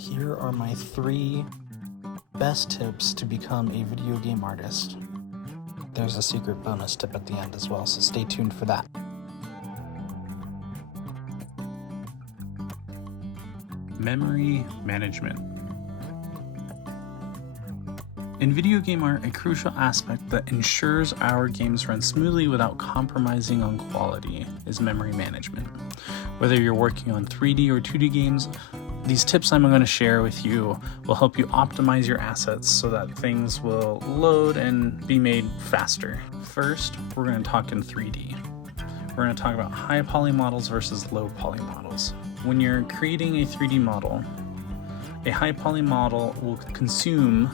Here are my 3 best tips to become a video game artist. There's a secret bonus tip at the end as well, so stay tuned for that. Memory management. In video game art, a crucial aspect that ensures our games run smoothly without compromising on quality is memory management. Whether you're working on 3D or 2D games, these tips I'm going to share with you will help you optimize your assets so that things will load and be made faster. First, we're going to talk in 3D. We're going to talk about high poly models versus low poly models. When you're creating a 3D model, a high poly model will consume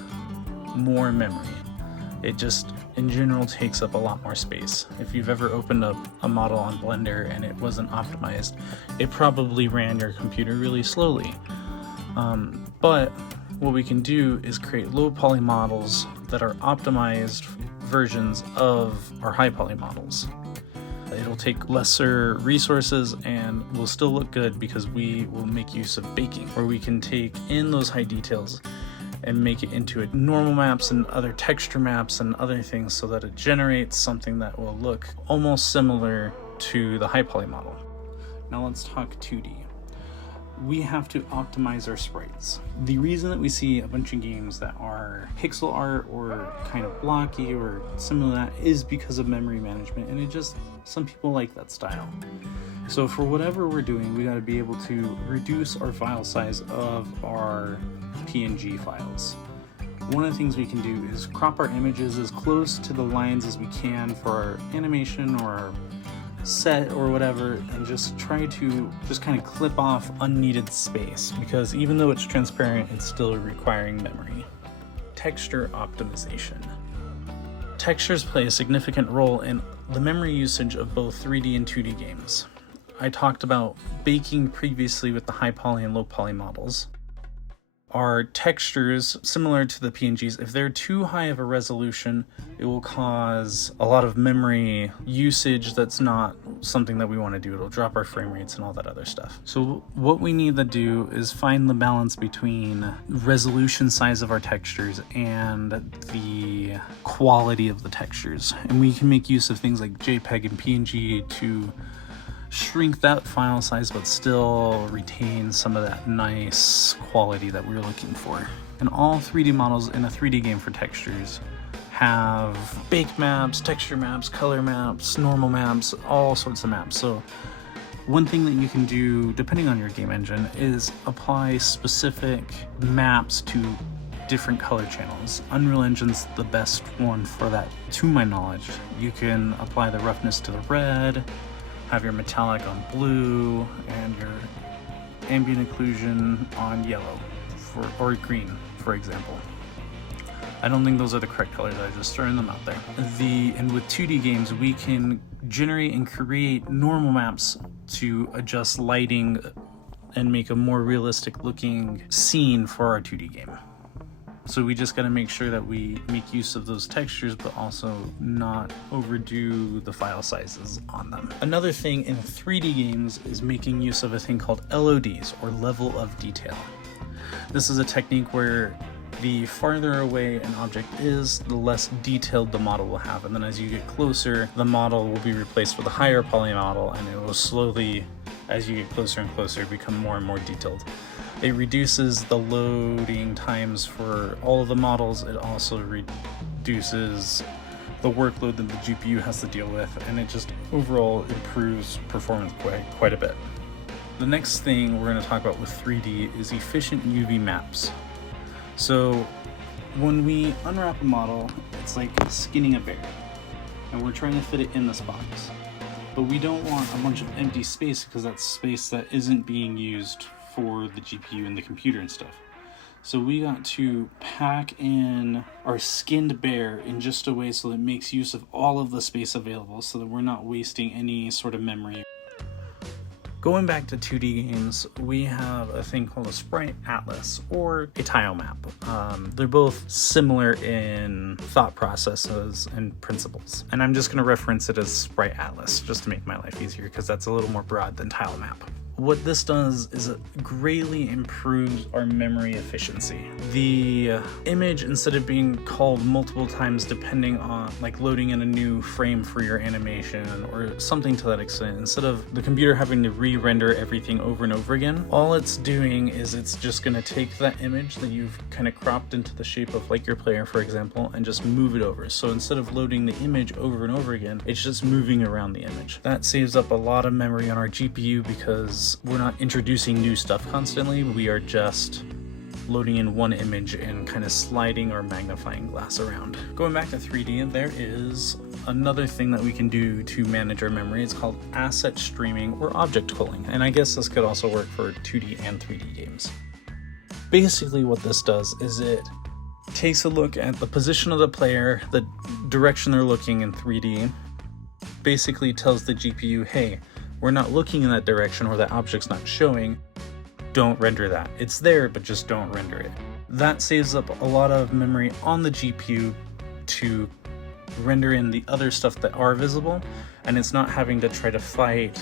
more memory. It just, in general, takes up a lot more space. If you've ever opened up a model on Blender and it wasn't optimized, it probably ran your computer really slowly. But what we can do is create low poly models that are optimized versions of our high poly models. It'll take lesser resources and will still look good because we will make use of baking, where we can take in those high details and make it into normal maps and other texture maps and other things so that it generates something that will look almost similar to the high poly model. Now let's talk 2D. We have to optimize our sprites. The reason that we see a bunch of games that are pixel art or kind of blocky or similar to that is because of memory management, and some people like that style. So for whatever we're doing, we got to be able to reduce our file size of our PNG files. One of the things we can do is crop our images as close to the lines as we can for our animation or our set or whatever, and just try to kind of clip off unneeded space, because even though it's transparent, it's still requiring memory. Texture optimization. Textures play a significant role in the memory usage of both 3D and 2D games. I talked about baking previously with the high poly and low poly models. Our textures, similar to the PNGs, if they're too high of a resolution, it will cause a lot of memory usage that's not something that we want to do. It'll drop our frame rates and all that other stuff. So what we need to do is find the balance between resolution size of our textures and the quality of the textures. And we can make use of things like JPEG and PNG to shrink that file size but still retain some of that nice quality that we're looking for. And all 3D models in a 3D game for textures have bake maps, texture maps, color maps, normal maps, all sorts of maps. So one thing that you can do, depending on your game engine, is apply specific maps to different color channels. Unreal Engine's the best one for that, to my knowledge. You can apply the roughness to the red, have your metallic on blue, and your ambient occlusion on yellow or green, for example. I don't think those are the correct colors, I'm just throwing them out there. And with 2D games, we can generate and create normal maps to adjust lighting and make a more realistic looking scene for our 2D game. So we just got to make sure that we make use of those textures, but also not overdo the file sizes on them. Another thing in 3D games is making use of a thing called LODs, or level of detail. This is a technique where the farther away an object is, the less detailed the model will have. And then as you get closer, the model will be replaced with a higher poly model, and it will slowly, as you get closer and closer, become more and more detailed. It reduces the loading times for all of the models. It also reduces the workload that the GPU has to deal with, and it just overall improves performance quite a bit. The next thing we're going to talk about with 3D is efficient UV maps. So when we unwrap a model, it's like skinning a bear, and we're trying to fit it in this box. But we don't want a bunch of empty space, because that's space that isn't being used for the GPU and the computer and stuff. So we got to pack in our skinned bear in just a way so that it makes use of all of the space available, so that we're not wasting any sort of memory. Going back to 2D games, we have a thing called a sprite atlas or a tile map. They're both similar in thought processes and principles. And I'm just going to reference it as sprite atlas just to make my life easier, because that's a little more broad than tile map. what this does is it greatly improves our memory efficiency. The image, instead of being called multiple times depending on like loading in a new frame for your animation or something to that extent, instead of the computer having to re-render everything over and over again, all it's doing is it's just going to take that image that you've kind of cropped into the shape of like your player, for example, and just move it over. So instead of loading the image over and over again, it's just moving around the image. That saves up a lot of memory on our GPU because we're not introducing new stuff constantly. We are just loading in one image and kind of sliding our magnifying glass around. Going back to 3D, there is another thing that we can do to manage our memory. It's called asset streaming or object culling. And I guess this could also work for 2D and 3D games. Basically what this does is it takes a look at the position of the player, the direction they're looking in 3D, basically tells the GPU, hey, we're not looking in that direction or that object's not showing, don't render that. It's there, but just don't render it. That saves up a lot of memory on the GPU to render in the other stuff that are visible, and it's not having to try to fight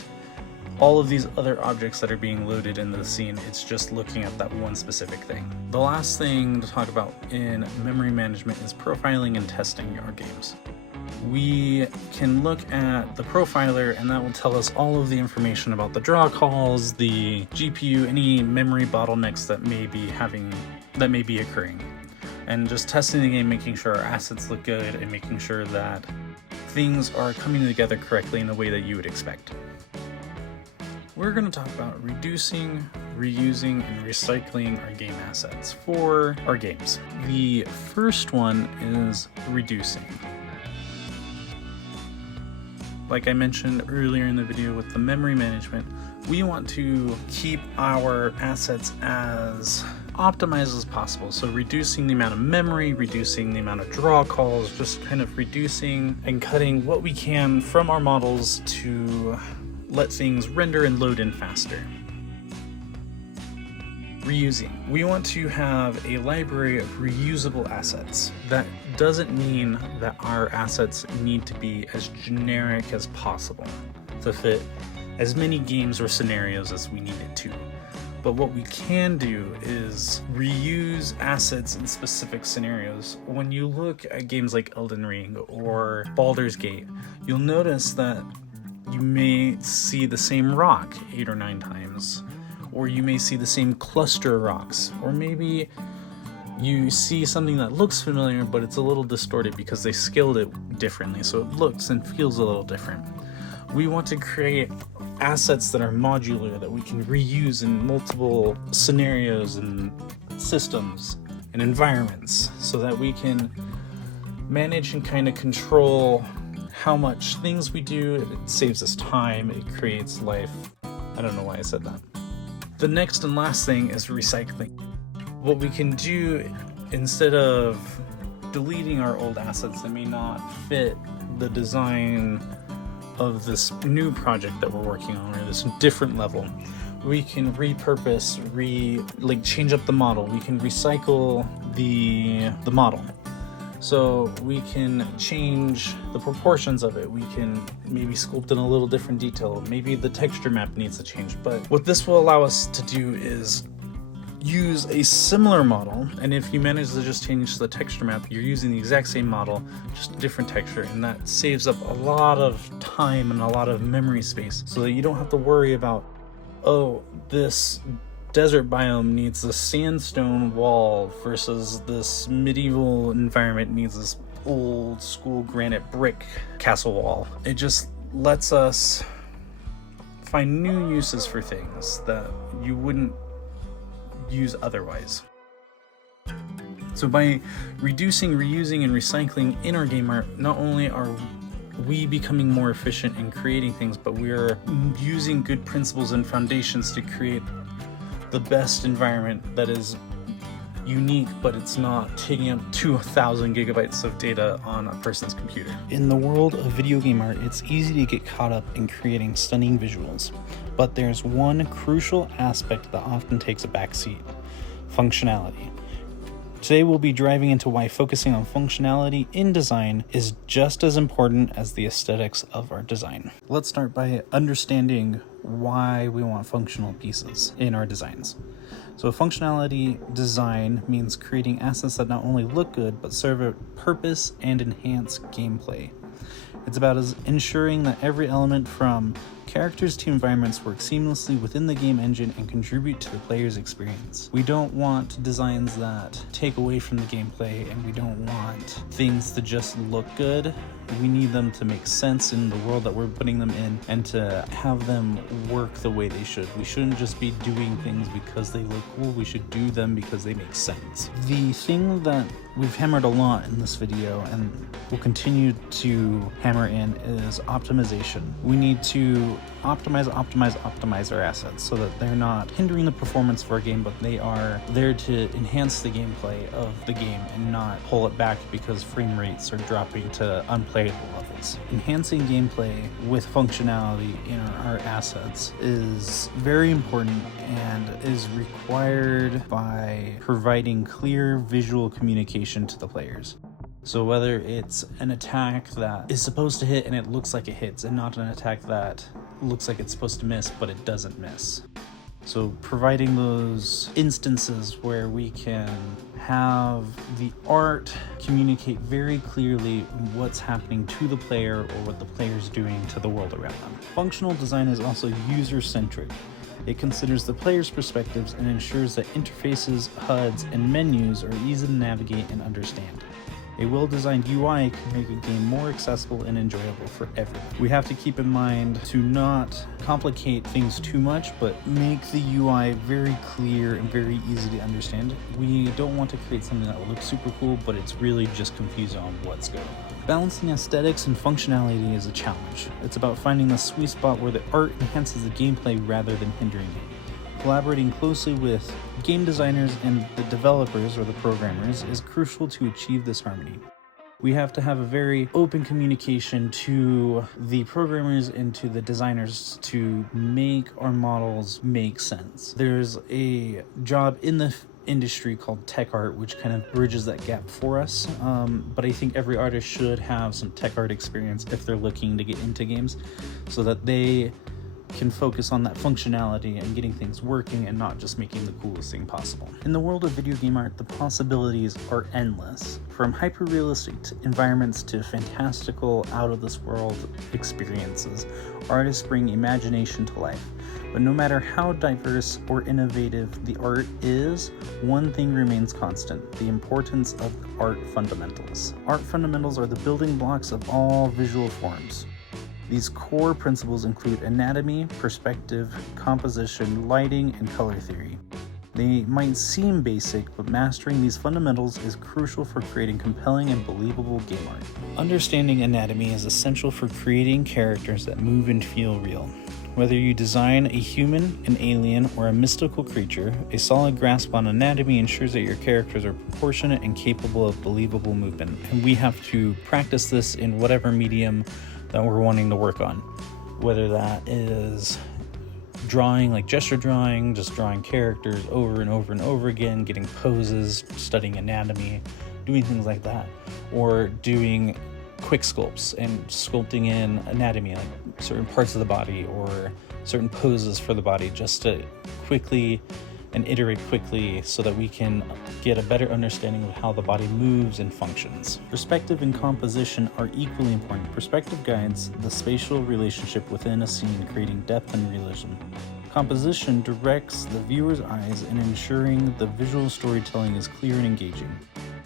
all of these other objects that are being loaded into the scene. It's just looking at that one specific thing. The last thing to talk about in memory management is profiling and testing our games. We can look at the profiler, and that will tell us all of the information about the draw calls, the GPU, any memory bottlenecks that may be occurring. And just testing the game, making sure our assets look good and making sure that things are coming together correctly in the way that you would expect. We're going to talk about reducing, reusing, and recycling our game assets for our games. The first one is reducing. Like I mentioned earlier in the video with the memory management, we want to keep our assets as optimized as possible. So reducing the amount of memory, reducing the amount of draw calls, just kind of reducing and cutting what we can from our models to let things render and load in faster. Reusing. We want to have a library of reusable assets. That doesn't mean that our assets need to be as generic as possible to fit as many games or scenarios as we need it to. But what we can do is reuse assets in specific scenarios. When you look at games like Elden Ring or Baldur's Gate, you'll notice that you may see the same rock 8 or 9 times, or you may see the same cluster of rocks, or maybe you see something that looks familiar but it's a little distorted because they scaled it differently, so it looks and feels a little different. We want to create assets that are modular, that we can reuse in multiple scenarios and systems and environments, so that we can manage and kind of control how much things we do. It saves us time, it creates life. I don't know why I said that. The next and last thing is recycling. What we can do, instead of deleting our old assets that may not fit the design of this new project that we're working on, or this different level, we can repurpose, change up the model. We can recycle the model. So we can change the proportions of it. We can maybe sculpt in a little different detail. Maybe the texture map needs to change. But what this will allow us to do is use a similar model. And if you manage to just change the texture map, you're using the exact same model, just a different texture. And that saves up a lot of time and a lot of memory space, so that you don't have to worry about, oh, this desert biome needs a sandstone wall versus this medieval environment needs this old school granite brick castle wall. It just lets us find new uses for things that you wouldn't use otherwise. So by reducing, reusing, and recycling in our game art, not only are we becoming more efficient in creating things, but we are using good principles and foundations to create the best environment that is unique, but it's not taking up 2,000 gigabytes of data on a person's computer. In the world of video game art, it's easy to get caught up in creating stunning visuals, but there's one crucial aspect that often takes a backseat: functionality. Today we'll be driving into why focusing on functionality in design is just as important as the aesthetics of our design. Let's start by understanding why we want functional pieces in our designs. So functionality design means creating assets that not only look good, but serve a purpose and enhance gameplay. It's about ensuring that every element from characters to environments work seamlessly within the game engine and contribute to the player's experience. We don't want designs that take away from the gameplay, and we don't want things to just look good. We need them to make sense in the world that we're putting them in and to have them work the way they should. We shouldn't just be doing things because they look cool. We should do them because they make sense. The thing that we've hammered a lot in this video and will continue to hammer in is optimization. We need to optimize our assets so that they're not hindering the performance of our game, but they are there to enhance the gameplay of the game and not pull it back because frame rates are dropping to unplayable levels. Enhancing gameplay with functionality in our assets is very important and is required by providing clear visual communication to the players. So whether it's an attack that is supposed to hit and it looks like it hits, and not an attack that looks like it's supposed to miss but it doesn't miss. So providing those instances where we can have the art communicate very clearly what's happening to the player or what the player's doing to the world around them. Functional design is also user-centric. It considers the player's perspectives and ensures that interfaces, HUDs, and menus are easy to navigate and understand. A well-designed UI can make a game more accessible and enjoyable for everyone. We have to keep in mind to not complicate things too much, but make the UI very clear and very easy to understand. We don't want to create something that will look super cool, but it's really just confusing on what's going on. Balancing aesthetics and functionality is a challenge. It's about finding the sweet spot where the art enhances the gameplay rather than hindering it. Collaborating closely with game designers and the developers or the programmers is crucial to achieve this harmony. We have to have a very open communication to the programmers and to the designers to make our models make sense. There's a job in the industry called tech art, which kind of bridges that gap for us, but I think every artist should have some tech art experience if they're looking to get into games, so that they can focus on that functionality and getting things working and not just making the coolest thing possible. In the world of video game art, the possibilities are endless. From hyper-realistic environments to fantastical, out-of-this-world experiences, artists bring imagination to life. But no matter how diverse or innovative the art is, one thing remains constant: the importance of art fundamentals. Art fundamentals are the building blocks of all visual forms. These core principles include anatomy, perspective, composition, lighting, and color theory. They might seem basic, but mastering these fundamentals is crucial for creating compelling and believable game art. Understanding anatomy is essential for creating characters that move and feel real. Whether you design a human, an alien, or a mystical creature, a solid grasp on anatomy ensures that your characters are proportionate and capable of believable movement. And we have to practice this in whatever medium that we're wanting to work on, whether that is drawing, like gesture drawing, just drawing characters over and over and over again, getting poses, studying anatomy, doing things like that, or doing quick sculpts and sculpting in anatomy, like certain parts of the body or certain poses for the body, just to quickly and iterate quickly so that we can get a better understanding of how the body moves and functions. Perspective and composition are equally important. Perspective guides the spatial relationship within a scene, creating depth and realism. Composition directs the viewer's eyes in ensuring the visual storytelling is clear and engaging.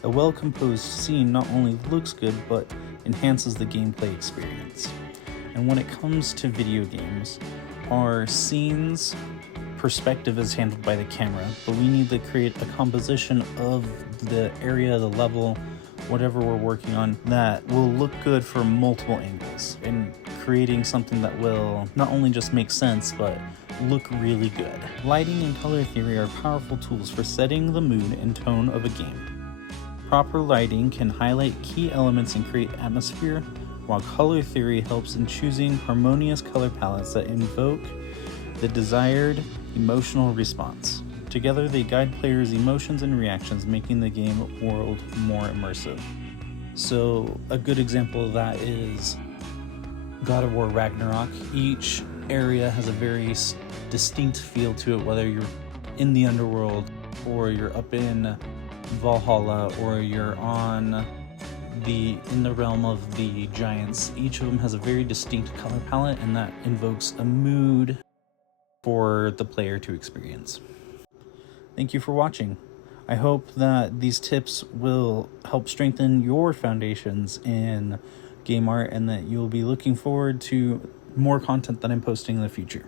A well-composed scene not only looks good, but enhances the gameplay experience. And when it comes to video games, our scenes perspective is handled by the camera, but we need to create a composition of the area, the level, whatever we're working on, that will look good from multiple angles, and creating something that will not only just make sense, but look really good. Lighting and color theory are powerful tools for setting the mood and tone of a game. Proper lighting can highlight key elements and create atmosphere, while color theory helps in choosing harmonious color palettes that invoke the desired emotional response. Together, they guide players' emotions and reactions, making the game world more immersive. So, a good example of that is God of War Ragnarok. Each area has a very distinct feel to it, whether you're in the underworld, or you're up in Valhalla, or you're in the realm of the giants. Each of them has a very distinct color palette, and that invokes a mood for the player to experience. Thank you for watching. I hope that these tips will help strengthen your foundations in game art, and that you'll be looking forward to more content that I'm posting in the future.